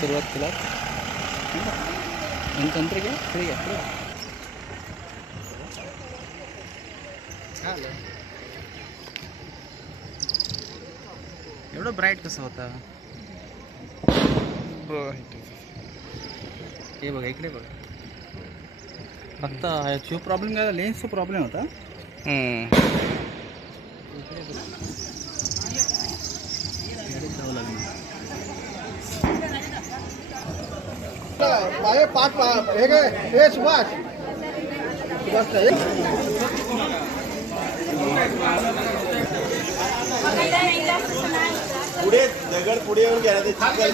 सुरुवात केला तंत्र घ्या पुढे घ्या पुढे एवढं ब्राईट कसं होता हे बघा इकडे बघा फक्त ह्याचा प्रॉब्लेम काय लेन्सचा प्रॉब्लेम होता सुभाष पुढे दगड पुढे येऊन गेला ते थँक्यू.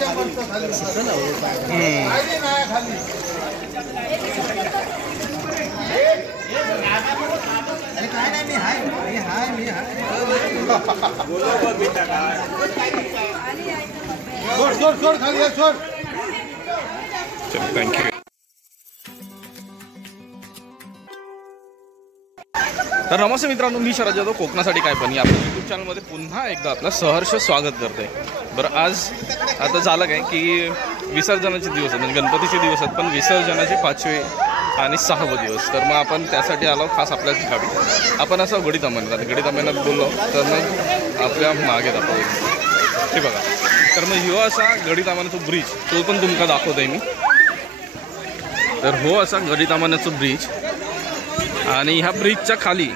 तर नमस्ते मित्रांनो, मी शरद जाधव, कोकणासाठी काय पण आपल्या यूट्यूब चॅनलमध्ये पुन्हा एकदा आपलं सहर्ष स्वागत करते. बरं, आज आता झालं काय की विसर्जनाचे दिवस आहेत, म्हणजे गणपतीचे दिवस आहेत, पण विसर्जनाचे 5वे आणि 6वे दिवस. तर मग आपण त्यासाठी आलो खास आपल्याच गावी. आपण असं गणित अंमलनात बोललो तर मग आपल्या मागे दाखवतो हे बघा. तर मग ह्यो असा गणित अंमलनाचा ब्रिज तो पण तुमका दाखवतोय मी. तर हो असा गणित अंमलनाचा ब्रिज आणि ह्या ब्रिजच्या खाली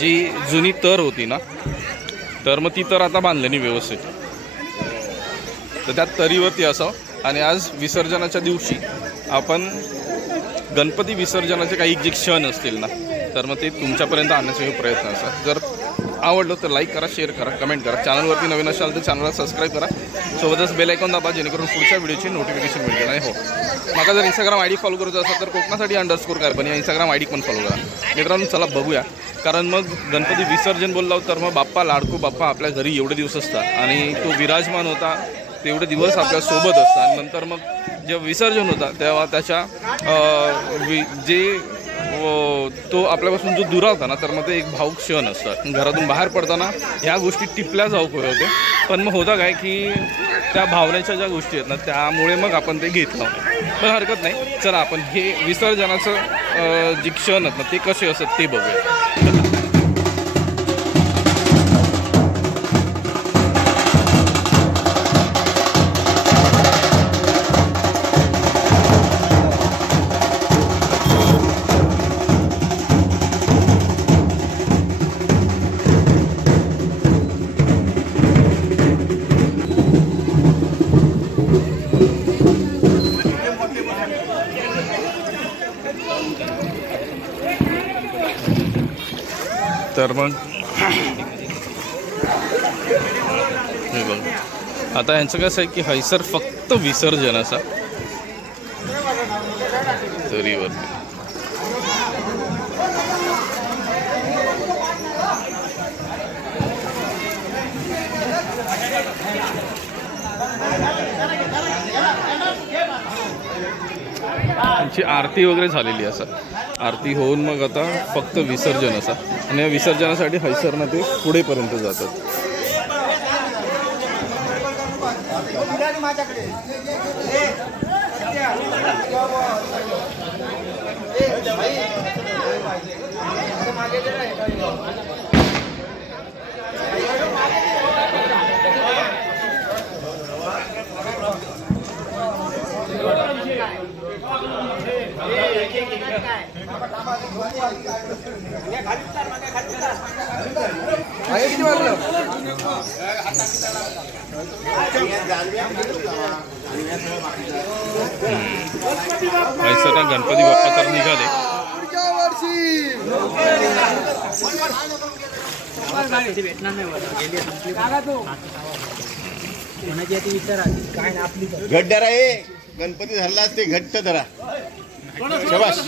जी जुनी तर होती ना, तर मग ती तर आता बांधलेली व्यवस्थित. तर त्या तरीवरती असं. आणि आज विसर्जनाच्या दिवशी आपण गणपती विसर्जनाचे काही जे क्षण असतील ना, तर मग ते तुमच्यापर्यंत आणण्याचा प्रयत्न असतात. जर आवडलं तर लाईक करा, शेअर करा, कमेंट करा. चॅनलवरती नवीन असाल तर चॅनलला सबस्क्राईब करा, सोबतच बेल आयकॉन दाबा जेणेकरून पुढच्या व्हिडिओची नोटिफिकेशन मिळते. नाही हो, मला जर इंस्टाग्राम आय डी फॉलो करायचं असेल तर कोकणासाठी__ कार्बन या इंस्टाग्राम आय डी पण फॉलो करा. मित्रांनो चला बघूया, कारण मग गणपती विसर्जन बोललो तर मग बाप्पा लाडको बाप्पा आपल्या घरी एवढे दिवस असतात आणि तो विराजमान होता तेवढे दिवस आपल्या सोबत असतात. नंतर मग जेव्हा विसर्जन होता तेव्हा त्याच्या तो आपल्यापासून जो दुरा होता ना, तर मग ते एक भावूक क्षण असतात. घरातून बाहेर पडताना ह्या गोष्टी टिपल्या जाऊ होते, पण मग होता काय की त्या भावनेच्या ज्या गोष्टी आहेत ना, त्यामुळे मग आपण ते घेतलं. पण हरकत नाही, चला आपण हे विसर्जनाचं जे क्षण आहेत ना ते कसे असतात ते बघूया. तर मग हे बघ, आता यांचं कसं आहे की हैसर फक्त विसर्जन असा तरीवरती. त्यांची आरती वगैरे झालेली असा, आरती होऊन मग आता फक्त विसर्जन असा. आणि या विसर्जनासाठी हैसरनं ते पुढेपर्यंत जातात. गणपती बाप्पा तर निघाले. घट धरा, हे गणपती धरला ते घट्ट धरा. शाबास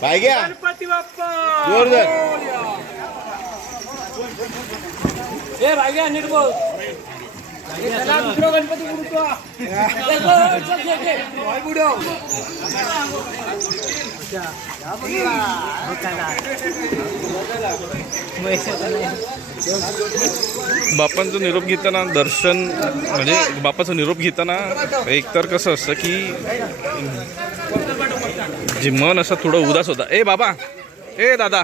भाई गया गणपती बाप्पा जोरदार. ए भाई गया नीट बोल. गणपती बाप्पांचा निरोप घेताना दर्शन म्हणजे बाप्पाचा निरोप घेताना एकतर कसं असतं की जे मन असं थोडं उदास होता. ए बाबा, ए दादा,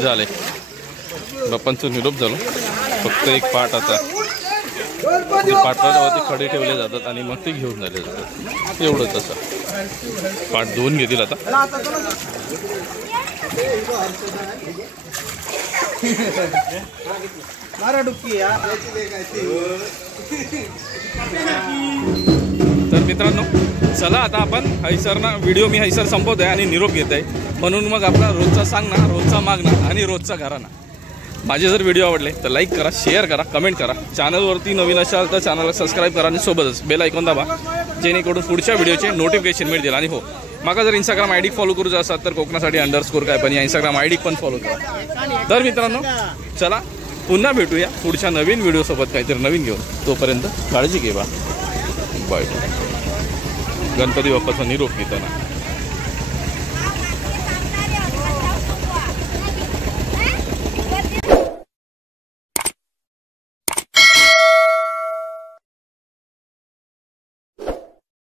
झाले बाप्पांचं निरोप झालं. फक्त एक पाठ आता पाठावरती खडे ठेवले जातात आणि मग ते घेऊन झाले जातात. एवढंच असं पाठ 2 घेतील आता. तर मित्रांनो चला आता आपण हैसरना व्हिडिओ मी हैसर संपवतोय आणि निरोप घेत आहे. म्हणून मग आपला रोजचा सांगना, रोजचा मागणं आणि रोजचा घराणा. माझे जर व्हिडिओ आवडले तर लाईक करा, शेअर करा, कमेंट करा. चॅनलवरती नवीन असाल तर चॅनलला सबस्क्राईब करा आणि सोबतच बेल आयकॉन दाबा जेणेकरून पुढच्या व्हिडिओचे नोटिफिकेशन मिळतील. आणि हो, माका जर इंस्टाग्राम ID फॉलो करूचा असाल तर कोकणासाठी_, काय पण या इंस्टाग्राम ID पण फॉलो करा. तर मित्रांनो चला पुन्हा भेटूया पुढच्या नवीन व्हिडिओसोबत काहीतरी नवीन घेऊन. तोपर्यंत काळजी घे बा. बाय. गणपती बाप्पाचा निरोप घेताना